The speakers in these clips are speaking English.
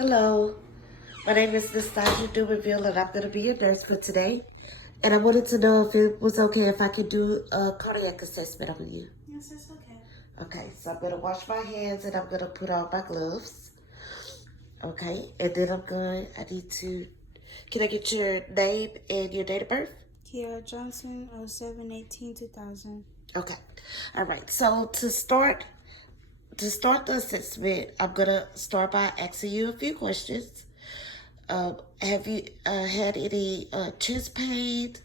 Hello, my name is Nastasia Duberville and I'm going to be your nurse for today. And I wanted to know if it was okay if I could do a cardiac assessment on you. Yes, it's okay. Okay, so I'm going to wash my hands and I'm going to put on my gloves. Okay, and then I need to, can I get your name and your date of birth? Kiara Johnson, 07/18/2000. Okay, all right, so to start the assessment, I'm going to start by asking you a few questions. Have you had any chest pain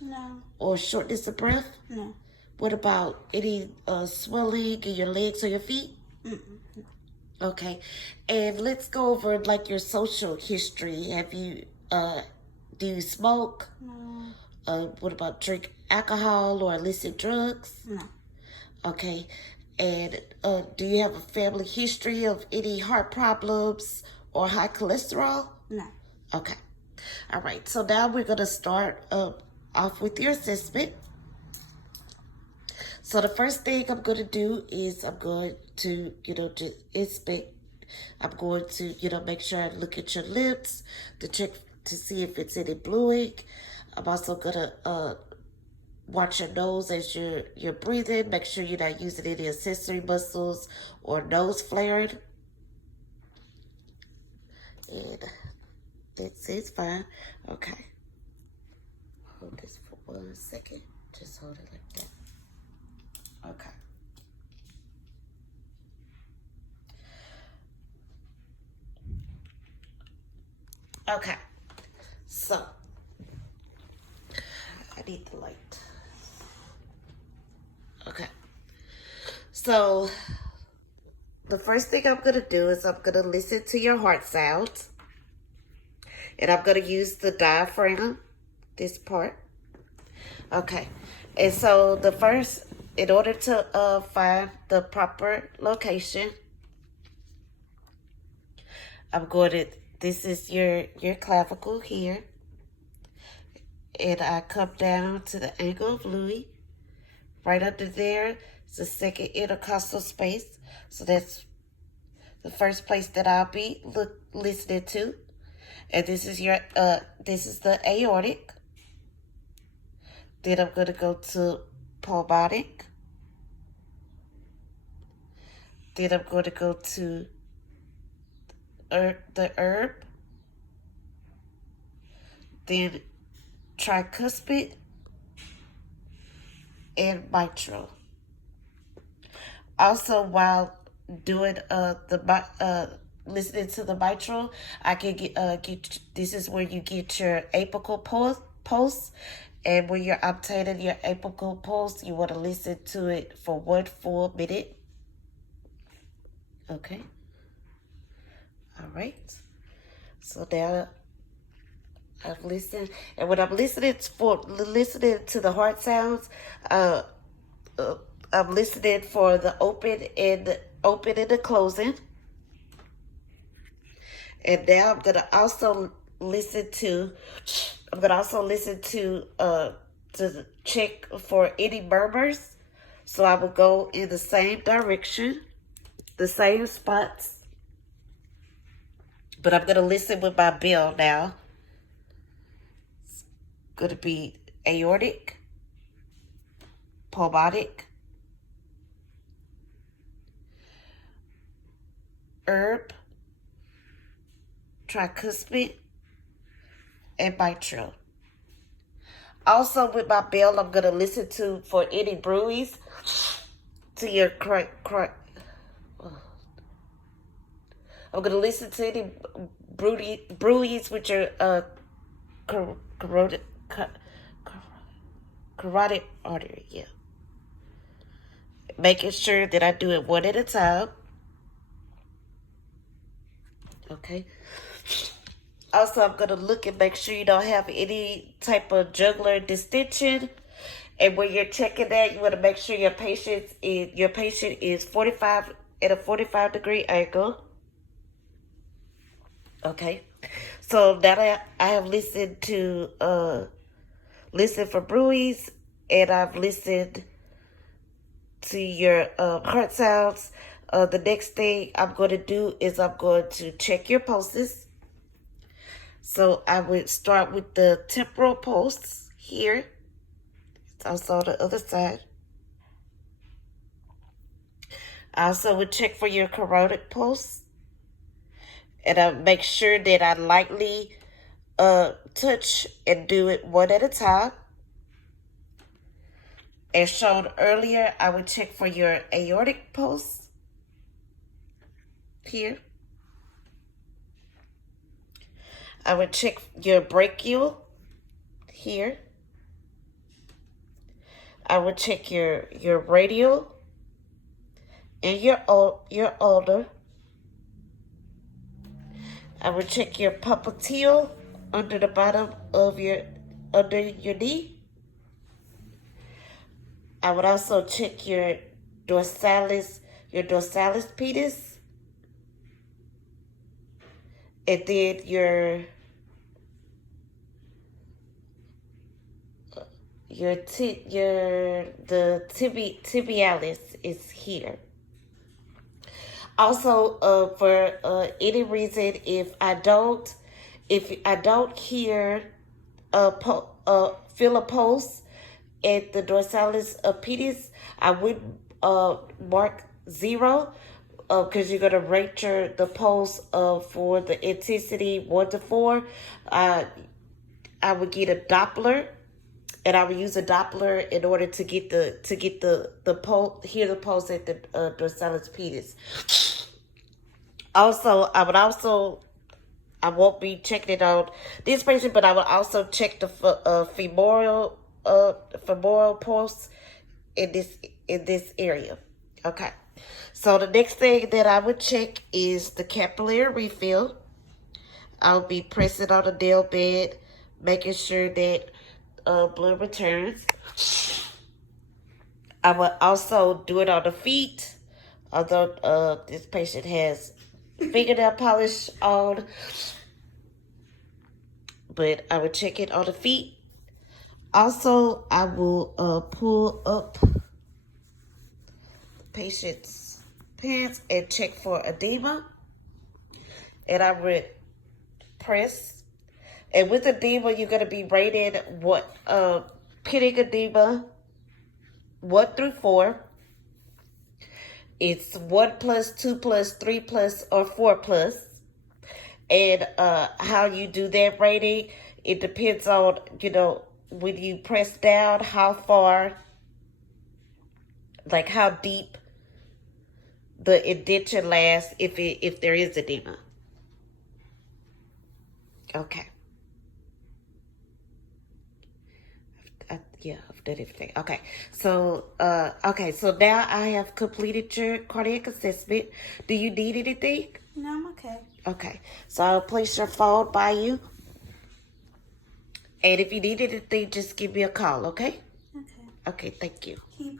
No, or shortness of breath? no. What about any swelling in your legs or your feet? Mm-mm. Okay, and let's go over like your social history. Do you smoke? No, What about drink alcohol or illicit drugs? no, Okay, and do you have a family history of any heart problems or high cholesterol? no. Okay. All right. So now we're going to start off with your assessment. So the first thing I'm going to do is I'm going to, just inspect. I'm going to, make sure I look at your lips to check to see if it's any bluing. I'm also going to watch your nose as you're breathing. Make sure you're not using any accessory muscles or nose flaring. And it's fine. Okay. Hold this for 1 second. Just hold it like that. Okay. Okay. So, I need the light. Okay. So, the first thing I'm going to do is I'm going to listen to your heart sounds. And I'm going to use the diaphragm, this part. Okay. And so, in order to find the proper location, this is your clavicle here. And I come down to the angle of Louis. Right under there is the second intercostal space. So that's the first place that I'll be listening to. And this is the aortic. Then I'm going to go to pulmonic. Then I'm going to go to the herb. Then tricuspid and mitral. Also, while doing listening to the mitral, I can get this is where you get your apical pulse, and when you're obtaining your apical pulse, you want to listen to it for 1 full minute. Okay. All right. So now I've listened, and when I'm listening to the heart sounds, I'm listening for the open and the closing. And now I'm gonna also listen to to check for any murmurs. So I will go in the same direction, the same spots. But I'm gonna listen with my bell now. It's gonna be aortic, pulmonic, herb, tricuspid, and mitral. Also, with my bell, I'm gonna listen for any bruise to your I'm gonna listen to any bruise with your carotid artery. Yeah, making sure that I do it one at a time. Okay. Also, I'm going to look and make sure you don't have any type of jugular distension. And when you're checking that, you want to make sure your patient is 45 at a 45-degree angle. Okay. So now that I have listened for bruise, and I've listened to your heart sounds. the next thing I'm going to do is I'm going to check your pulses. So I would start with the temporal pulse here. It's also on the other side. I also would check for your carotid pulse. And I make sure that I lightly touch and do it one at a time. As shown earlier, I would check for your aortic pulse here. I would check your brachial here. I would check your radial and your ulnar. I would check your popliteal under the bottom of under your knee. I would also check your dorsalis pedis, and then tibialis is here. Also, for any reason, if I don't hear feel a pulse at the dorsalis pedis, I would mark 0 because you're gonna rate the pulse for the intensity 1 to 4. I would get a Doppler. And I would use a Doppler in order to get the pulse, hear the pulse at the dorsalis pedis. Also, I won't be checking it on this patient, but I will also check the femoral pulse in this area. Okay. So the next thing that I would check is the capillary refill. I'll be pressing on the nail bed, making sure that blood returns. I will also do it on the feet, although this patient has fingernail polish on, but I will check it on the feet. Also, I will pull up the patient's pants and check for edema, and I would press. And with edema, you're going to be rated pitting edema 1 through 4. It's 1 plus, 2 plus, 3 plus, or 4 plus. And how you do that rating, it depends on, when you press down, how far, like how deep the indention lasts if there is edema. Okay. Yeah, I've done everything. Okay, so now I have completed your cardiac assessment. Do you need anything? No, I'm okay. Okay, so I'll place your phone by you. And if you need anything, just give me a call, okay? Okay. Okay, thank you. Can you